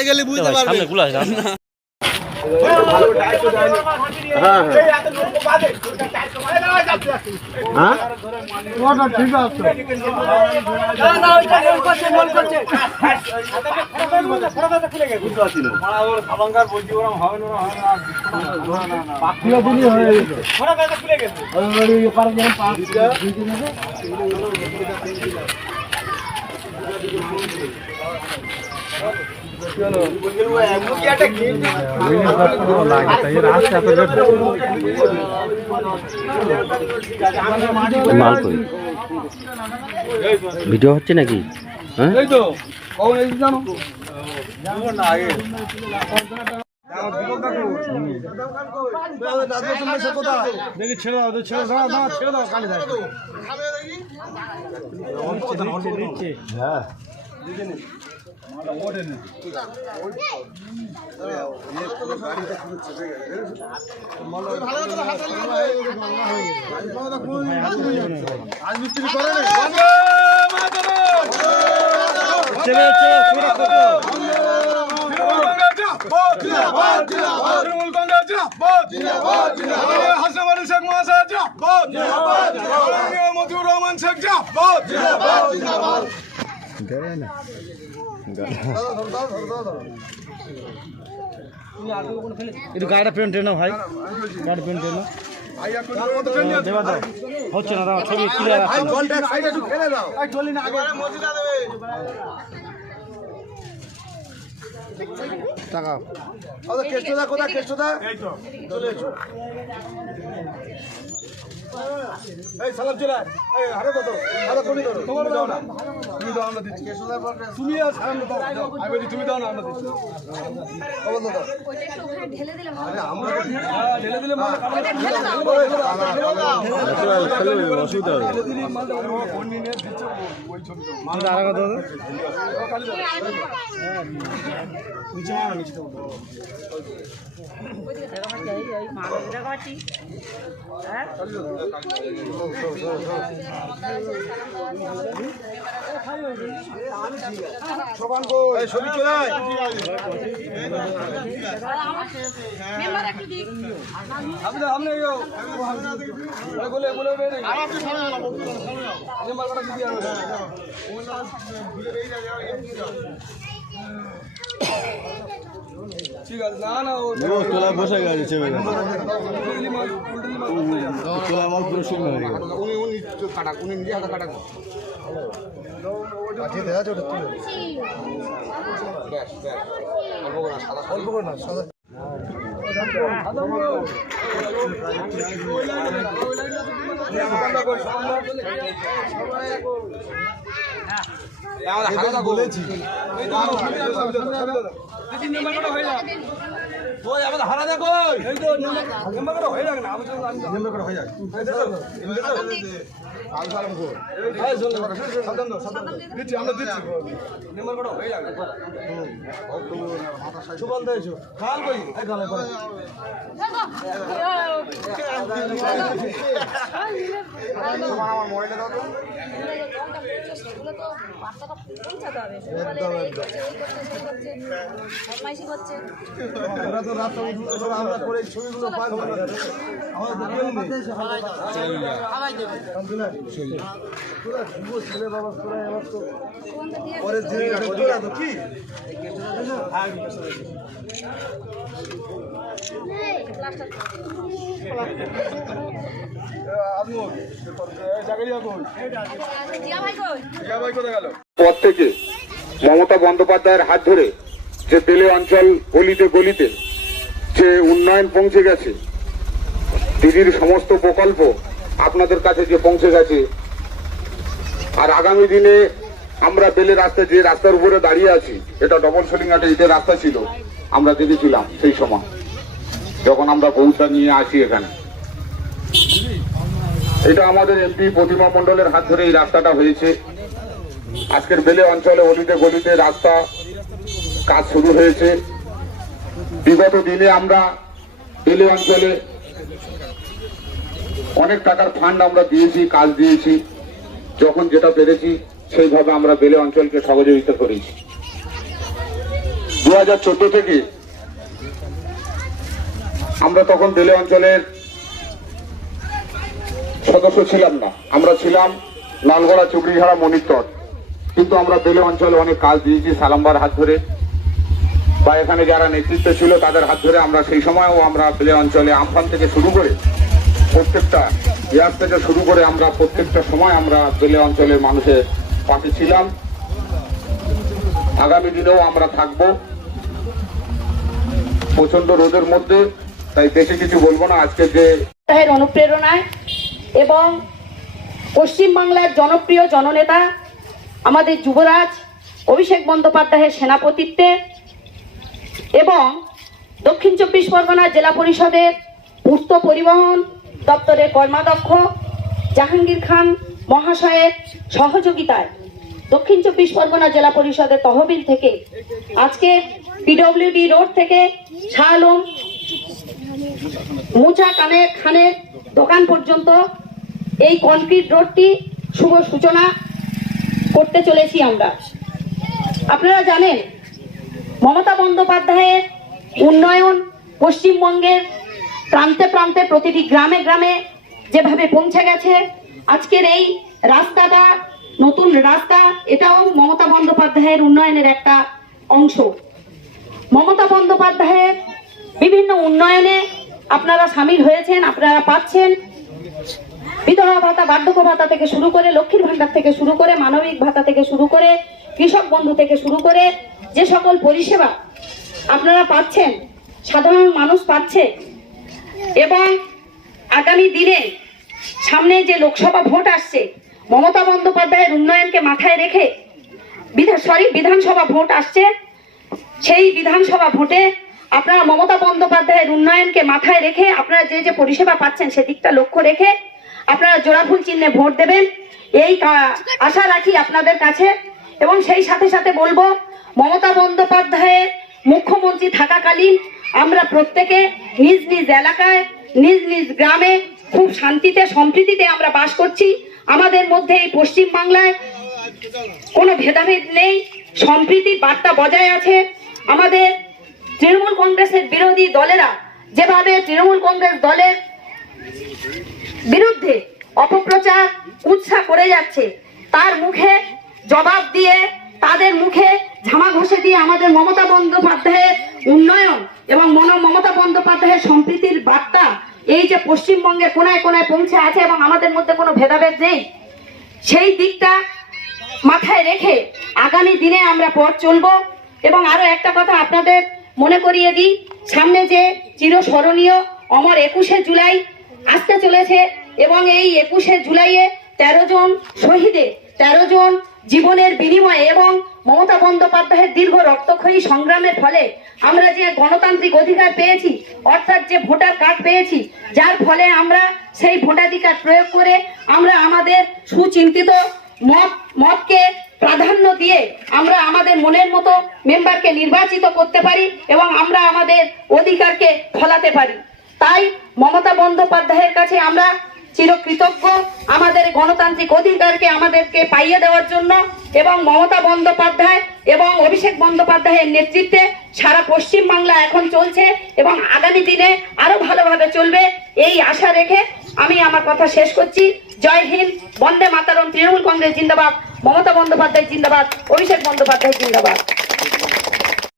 বাইরে গেলে বুঝতে পারবে? সামনে গুলো আছে হ্যাঁ? হ্যাঁ হয়ে মাল কই ভিডিও হচ্ছে নাকি? হ্যাঁ? এই তো কখন এই জানো দেখি ছেড়ে দাও তো ছেড়ে দাও দাও ছেড়ে দাও কালি দাও হ্যাঁ আজ মিস্ত্রি করে ছেড়ে ছেড়ে একটু গাড়িটা পেন্ট না ভাই। গাড়ি পেন্ট না দেবা দাও হচ্ছে না দাও। ছবি ক্লিয়ার টাকা। কেষ্টদা কোথায়? কেষ্টদা? এই সালাম চলে। এই হারে কত? হারে কোনি ধরো। তোমার দাও না। তুমি দাও, আমরা দিচ্ছি। তুমি আর সালাম দাও। আমি বলি তুমি দাও না, আমরা দিচ্ছি। কবল দাও ঢেলে দিলে। আমরা ঢেলে দিলে অসুবিধা হবে মালটা আর কত এই ছবি চলে 欢迎品尝美味的小 ঠিক আছে না না ও তোলা বসে গেছে মাল তোলা আমার পুরো শূন্য হয়ে গেছে উনি উনি কাটা উনি নিজে হাতে কাটা পাঠিয়ে দেওয়া ওটা তুলে না, সাদা অল্প করে না সাদা। বলেছি। ওই আমাদের হারা দেখো এই তো নেম্বার করে হয়ে যাক না আমি নেম্বার করে হয়ে যাক। দিচ্ছি আমরা মোবাইলে দাও তো এগুলো তো বাচ্চাটা পৌঁছাতে হবে করছে, করছে, করছে, আমরা করে ছবিগুলো পাই পরে কি? থেকে মমতা বন্দ্যোপাধ্যায়ের হাত ধরে যে বেলে অঞ্চল গলিতে গলিতে যে উন্নয়ন পৌঁছে গেছে, দিদির সমস্ত প্রকল্প আপনাদের কাছে যে পৌঁছে গেছে, আর আগামী দিনে আমরা বেলে রাস্তা যে রাস্তার উপরে দাঁড়িয়ে আছি, এটা ডবল সোলিংহাটে ঈদের রাস্তা ছিল, আমরা দেখেছিলাম সেই সময়, যখন আমরা বউটা নিয়ে আসি এখানে। এটা আমাদের এমপি প্রতিমা মণ্ডলের হাত ধরে এই রাস্তাটা হয়েছে। আজকের বেলে অঞ্চলে অলিতে গলিতে রাস্তা কাজ শুরু হয়েছে। বিগত দিনে আমরা বেলে অঞ্চলে অনেক টাকার ফান্ড আমরা দিয়েছি, কাজ দিয়েছি। যখন যেটা পেরেছি, সেইভাবে আমরা বেলে অঞ্চলকে সহযোগিতা করেছি। দু হাজার চোদ্দ থেকে আমরা তখন বেলে অঞ্চলের সদস্য ছিলাম না। আমরা ছিলাম লালগড়া চুকরিঘাড়া মনিত্তর কিন্তু আমরা বেলে অঞ্চলে অনেক কাজ দিয়েছি, সালাম্বার হাত ধরে। বা এখানে যারা নেতৃত্ব ছিল, তাদের হাত ধরে আমরা সেই সময়ও আমরা বেলে অঞ্চলে আমফান থেকে শুরু করে প্রত্যেকটা ইয়ার থেকে শুরু করে আমরা প্রত্যেকটা সময় আমরা বেলে অঞ্চলের মানুষের পাশে ছিলাম। আগামী দিনেও আমরা থাকব। প্রচণ্ড রোদের মধ্যে, তাই বেশি কিছু বলব না। আজকে যে অনুপ্রেরণায় এবং পশ্চিমবাংলার জনপ্রিয় জননেতা, আমাদের যুবরাজ অভিষেক বন্দ্যোপাধ্যায়ের সেনাপতিত্বে এবং দক্ষিণ চব্বিশ পরগনা জেলা পরিষদের পূর্ত পরিবহন দপ্তরের কর্মাধ্যক্ষ জাহাঙ্গীর খান মহাশয়ের সহযোগিতায় দক্ষিণ চব্বিশ পরগনা জেলা পরিষদের তহবিল থেকে আজকে পিডব্লিউডি রোড থেকে শাহ আলম মুচা কানে খানের দোকান পর্যন্ত এই কনক্রিট রোডটি শুভ সূচনা করতে চলেছি আমরা। আপনারা জানেন মমতা বন্দ্যোপাধ্যায়ের উন্নয়ন পশ্চিমবঙ্গের প্রান্তে প্রান্তে প্রতিটি গ্রামে গ্রামে যেভাবে পৌঁছে গেছে, আজকের এই রাস্তাটা, নতুন রাস্তা, এটাও মমতা বন্দ্যোপাধ্যায়ের উন্নয়নের একটা অংশ। মমতা বন্দ্যোপাধ্যায়ের বিভিন্ন উন্নয়নে আপনারা সামিল হয়েছেন, আপনারা পাচ্ছেন। বিধবা ভাতা, বার্ধক্য ভাতা থেকে শুরু করে, লক্ষ্মীর ভান্ডার থেকে শুরু করে, মানবিক ভাতা থেকে শুরু করে, কৃষক বন্ধু থেকে শুরু করে যে সকল পরিষেবা আপনারা পাচ্ছেন, সাধারণ মানুষ পাচ্ছে, এবং আগামী দিনে সামনে যে লোকসভা ভোট আসছে, মমতা বন্দ্যোপাধ্যায়ের উন্নয়নকে মাথায় রেখে সরি বিধানসভা ভোট আসছে, সেই বিধানসভা ভোটে আপনারা মমতা বন্দ্যোপাধ্যায়ের উন্নয়নকে মাথায় রেখে আপনারা যে যে পরিষেবা পাচ্ছেন সেদিকটা লক্ষ্য রেখে আপনারা জোড়াফুল চিহ্নে ভোট দেবেন। এই আশা রাখি আপনাদের কাছে, এবং সেই সাথে সাথে বলব মমতা বন্দ্যোপাধ্যায়ের মুখ্যমন্ত্রী থাকাকালীন আমরা প্রত্যেকে নিজ নিজ এলাকায়, নিজ নিজ গ্রামে খুব শান্তিতে, সম্প্রীতিতে আমরা বাস করছি। আমাদের মধ্যে এই পশ্চিম বাংলায় কোনো ভেদাভেদ নেই, সম্প্রীতির বার্তা বজায় আছে। আমাদের তৃণমূল কংগ্রেসের বিরোধী দলেরা যেভাবে তৃণমূল কংগ্রেস দলের বিরুদ্ধে অপপ্রচার উৎসাহ করে যাচ্ছে, তার মুখে জবাব দিয়ে তাদের মুখে ঝামা ঘষে দিয়ে আমাদের মমতা বন্দ্যোপাধ্যায়ের উন্নয়ন এবং মন মমতা বন্দ্যোপাধ্যায়ের সম্প্রীতির বার্তা এই যে পশ্চিমবঙ্গে কোনায় কোনায় পৌঁছে আছে এবং আমাদের মধ্যে কোনো ভেদাভেদ নেই, সেই দিকটা মাথায় রেখে আগামী দিনে আমরা পথ চলবো। এবং আরও একটা কথা আপনাদের মনে করিয়ে দিই, সামনে যে চিরস্মরণীয় অমর একুশে জুলাই আসতে চলেছে এবং এই একুশে জুলাইয়ে তেরো জন শহীদে তেরো জন জীবনের বিনিময়ে এবং মমতা বন্দ্যোপাধ্যায়ের দীর্ঘ রক্তক্ষয়ী সংগ্রামের ফলে আমরা যে গণতান্ত্রিক অধিকার পেয়েছি, অর্থাৎ যে ভোটার কার্ড পেয়েছি, যার ফলে আমরা সেই ভোটাধিকার প্রয়োগ করে আমরা আমাদের সুচিন্তিত মত, মতকে প্রাধান্য দিয়ে আমরা আমাদের মনের মতো মেম্বারকে নির্বাচিত করতে পারি এবং আমরা আমাদের অধিকারকে ফলাতে পারি। তাই মমতা বন্দ্যোপাধ্যায়ের কাছে আমরা চিরকৃতজ্ঞ আমাদের গণতান্ত্রিক অধিকারকে আমাদেরকে পাইয়ে দেওয়ার জন্য এবং মমতা বন্দ্যোপাধ্যায় এবং অভিষেক বন্দ্যোপাধ্যায়ের নেতৃত্বে সারা পশ্চিম বাংলা এখন চলছে এবং আগামী দিনে আরও ভালোভাবে চলবে এই আশা রেখে আমি আমার কথা শেষ করছি। জয় হিন্দ, বন্দে মাতারম, তৃণমূল কংগ্রেস জিন্দাবাদ, মমতা বন্দ্যোপাধ্যায় জিন্দাবাদ, অভিষেক বন্দ্যোপাধ্যায় জিন্দাবাদ।